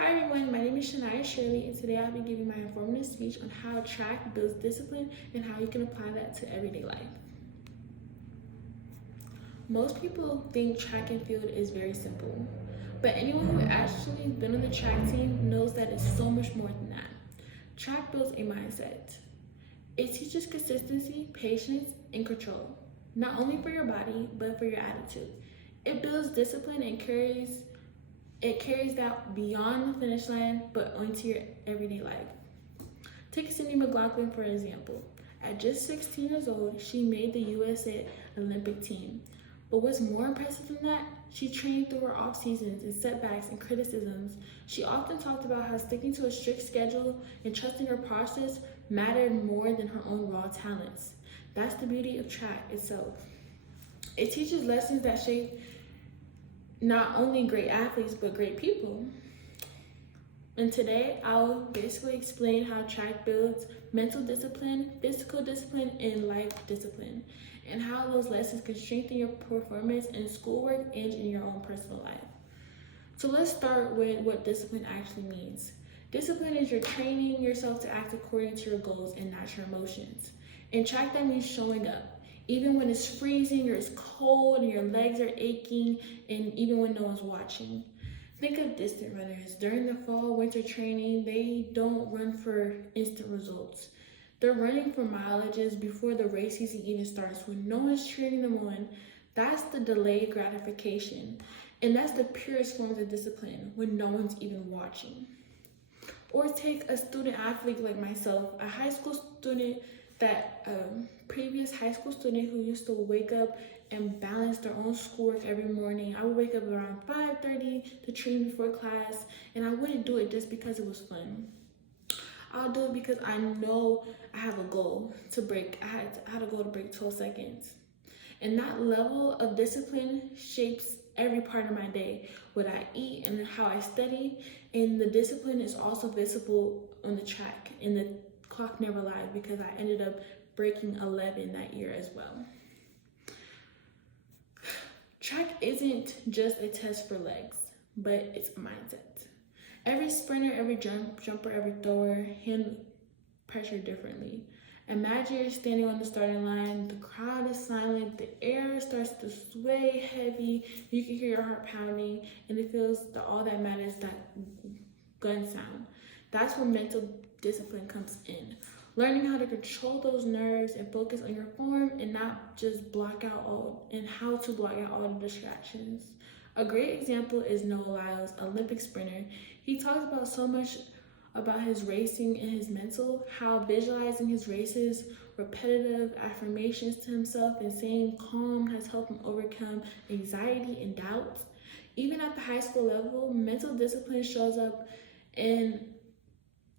Hi everyone, my name is Shania Shirley, and today I'll be giving my informative speech on how track builds discipline and how you can apply that to everyday life. Most people think track and field is very simple, but anyone who actually been on the track team knows that it's so much more than that. Track builds a mindset. It teaches consistency, patience, and control, not only for your body, but for your attitude. It builds discipline and carries that beyond the finish line, but onto your everyday life. Take Cindy McLaughlin for example. At just 16 years old, she made the USA Olympic team. But what's more impressive than that, she trained through her off seasons and setbacks and criticisms. She often talked about how sticking to a strict schedule and trusting her process mattered more than her own raw talents. That's the beauty of track itself. It teaches lessons that shape not only great athletes, but great people. And today, I'll basically explain how track builds mental discipline, physical discipline, and life discipline, and how those lessons can strengthen your performance in schoolwork and in your own personal life. So let's start with what discipline actually means. Discipline is your training yourself to act according to your goals and not your emotions. In track, that means showing up. Even when it's freezing or it's cold and your legs are aching, and even when no one's watching. Think of distant runners. During the fall, winter training, they don't run for instant results. They're running for mileages before the race season even starts. When no one's cheering them on, that's the delayed gratification. And that's the purest forms of discipline, when no one's even watching. Or take a student athlete like myself, a high school student previous high school student who used to wake up and balance their own schoolwork every morning. I would wake up around 5:30 to train before class, and I wouldn't do it just because it was fun. I'll do it because I know I have a goal to break. I had a goal to break 12 seconds. And that level of discipline shapes every part of my day, what I eat and how I study. And the discipline is also visible on the track, and the clock never lies because I ended up breaking 11 that year as well. Track isn't just a test for legs, but it's a mindset. Every sprinter, every jumper, every thrower handle pressure differently. Imagine you're standing on the starting line, the crowd is silent, the air starts to sway heavy, you can hear your heart pounding, and it feels that all that matters is that gun sound. That's where mental discipline comes in. Learning how to control those nerves and focus on your form and not just how to block out all the distractions. A great example is Noah Lyles, Olympic sprinter. He talks about so much about his racing and his mental, how visualizing his races, repetitive affirmations to himself, and staying calm has helped him overcome anxiety and doubt. Even at the high school level, mental discipline shows up in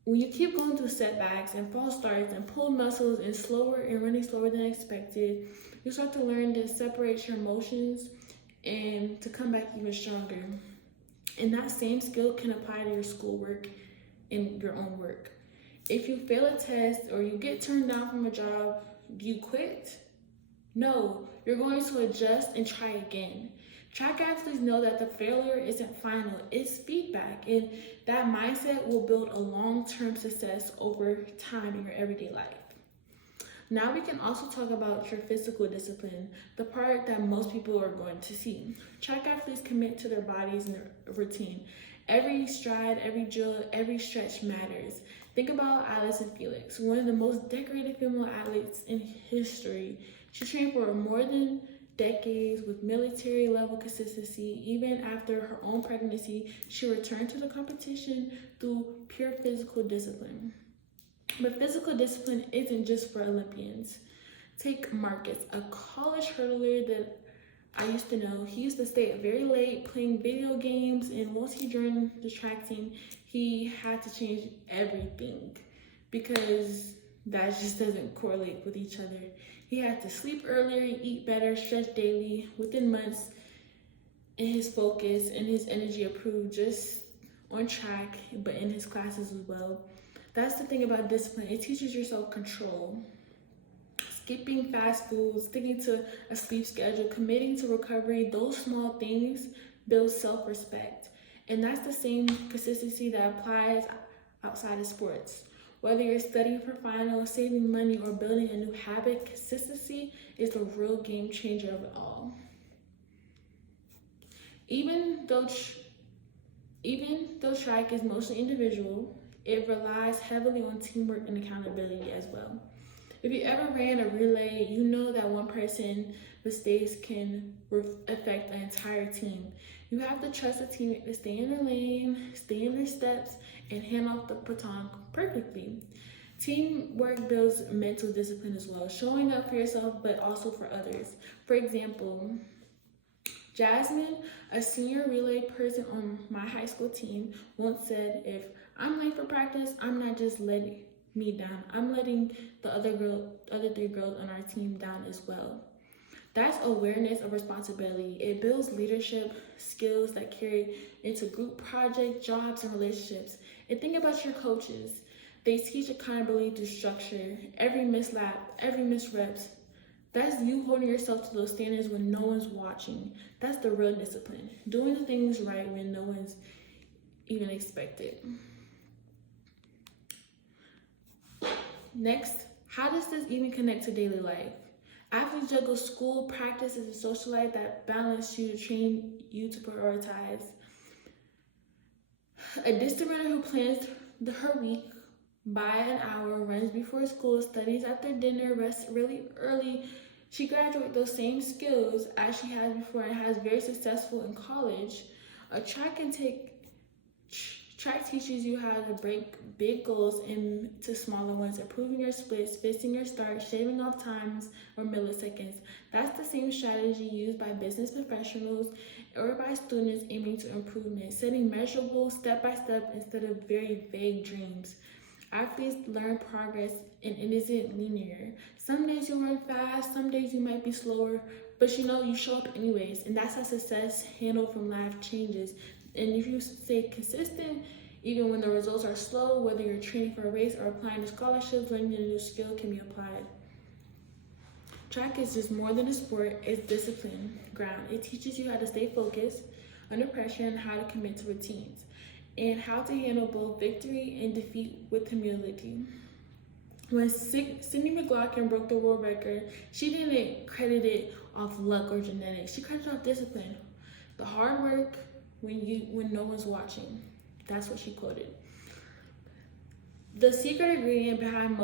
when you keep going through setbacks and false starts and pulled muscles and running slower than expected, you start to learn to separate your emotions and to come back even stronger. And that same skill can apply to your schoolwork and your own work. If you fail a test or you get turned down from a job, do you quit? No, you're going to adjust and try again. Track athletes know that the failure isn't final, it's feedback, and that mindset will build a long-term success over time in your everyday life. Now we can also talk about your physical discipline, the part that most people are going to see. Track athletes commit to their bodies and their routine. Every stride, every drill, every stretch matters. Think about Allyson Felix, one of the most decorated female athletes in history. She trained for more than decades with military level consistency. Even after her own pregnancy, she returned to the competition through pure physical discipline. But physical discipline isn't just for Olympians. Take Marcus, a college hurdler that I used to know. He used to stay up very late playing video games, and once he joined the track team, he had to change everything because that just doesn't correlate with each other. He had to sleep earlier, eat better, stretch daily. Within months, and his focus and his energy improved just on track, but in his classes as well. That's the thing about discipline. It teaches you self-control. Skipping fast food, sticking to a sleep schedule, committing to recovery, those small things build self-respect. And that's the same consistency that applies outside of sports. Whether you're studying for finals, saving money, or building a new habit, consistency is the real game changer of it all. Even though track is mostly individual, it relies heavily on teamwork and accountability as well. If you ever ran a relay, you know that one person's mistakes can affect the entire team. You have to trust a teammate to stay in their lane, stay in their steps, and hand off the baton perfectly. Teamwork builds mental discipline as well, showing up for yourself but also for others. For example, Jasmine, a senior relay person on my high school team, once said, "If I'm late for practice, I'm not just letting me down. I'm letting the other 3 girls on our team down as well." That's awareness of responsibility. It builds leadership skills that carry into group projects, jobs, and relationships. And think about your coaches. They teach accountability through structure. Every missed lap, every missed reps. That's you holding yourself to those standards when no one's watching. That's the real discipline. Doing the things right when no one's even expected. Next, how does this even connect to daily life? Athletes juggle school, practice, and social life that balance you to train you to prioritize. A distant runner who plans her week by an hour, runs before school, studies after dinner, rests really early. She graduates those same skills as she had before and has very successful in college. Track teaches you how to break big goals into smaller ones, improving your splits, spacing your start, shaving off times or milliseconds. That's the same strategy used by business professionals or by students aiming to improvement, setting measurable step-by-step instead of very vague dreams. Athletes learn progress and it isn't linear. Some days you run fast, some days you might be slower, but you show up anyways, and that's how success handled from life changes. And if you stay consistent, even when the results are slow, whether you're training for a race or applying to scholarships, learning a new skill can be applied. Track is just more than a sport, it's discipline ground. It teaches you how to stay focused under pressure and how to commit to routines, and how to handle both victory and defeat with humility. When Sydney McLaughlin broke the world record, she didn't credit it off luck or genetics. She credited it off discipline. The hard work when no one's watching. That's what she quoted. The secret ingredient behind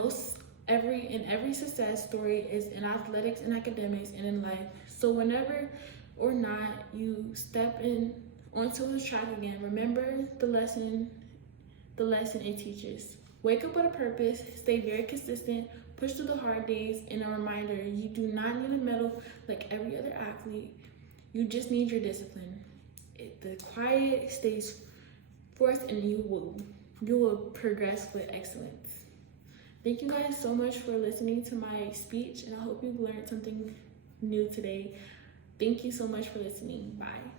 every success story is in athletics and academics and in life. So whenever or not you step in onto the track again, remember the lesson it teaches. Wake up with a purpose, stay very consistent, push through the hard days, and a reminder, you do not need a medal like every other athlete. You just need your discipline. The quiet stays forth and you will progress with excellence. Thank you guys so much for listening to my speech, and I hope you've learned something new today. Thank you so much for listening. Bye.